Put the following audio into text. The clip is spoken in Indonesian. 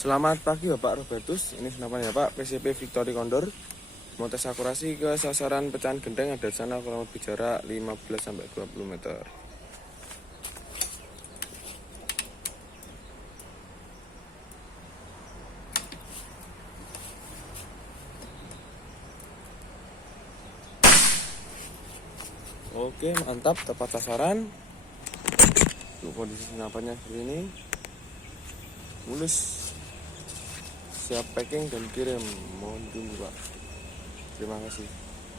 Selamat pagi Bapak Robertus, ini senapan ya Pak, PCP Victory Condor. Mau tes akurasi ke sasaran pecahan gendeng ada di sana kurang lebih jarak 15-20 meter. Oke, mantap, tepat sasaran. Tuh, kondisi senapannya seperti ini. Mulus, siap packing dan kirim. Mohon ditunggu Pak. Terima kasih.